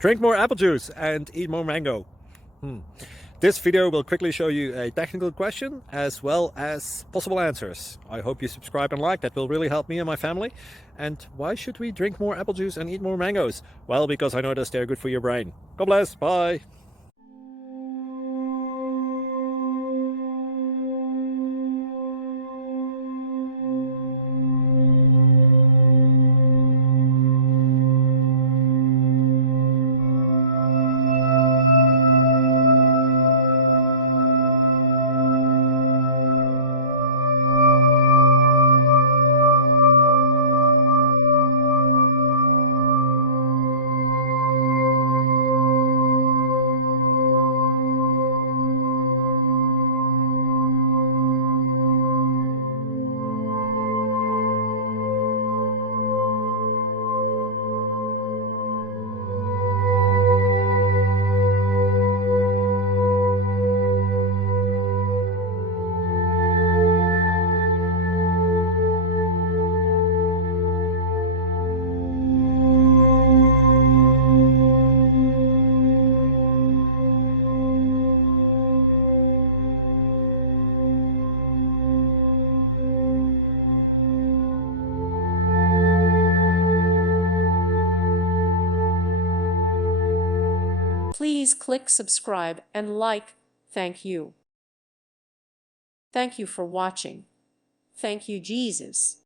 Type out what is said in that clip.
Drink more apple juice and eat more mango. This video will quickly show you a technical question as well as possible answers. I hope you subscribe and like, that will really help me and my family. And why should we drink more apple juice and eat more mangoes? Well, because I noticed they're good for your brain. God bless, bye. Please click subscribe and like. Thank you. Thank you for watching. Thank you, Jesus.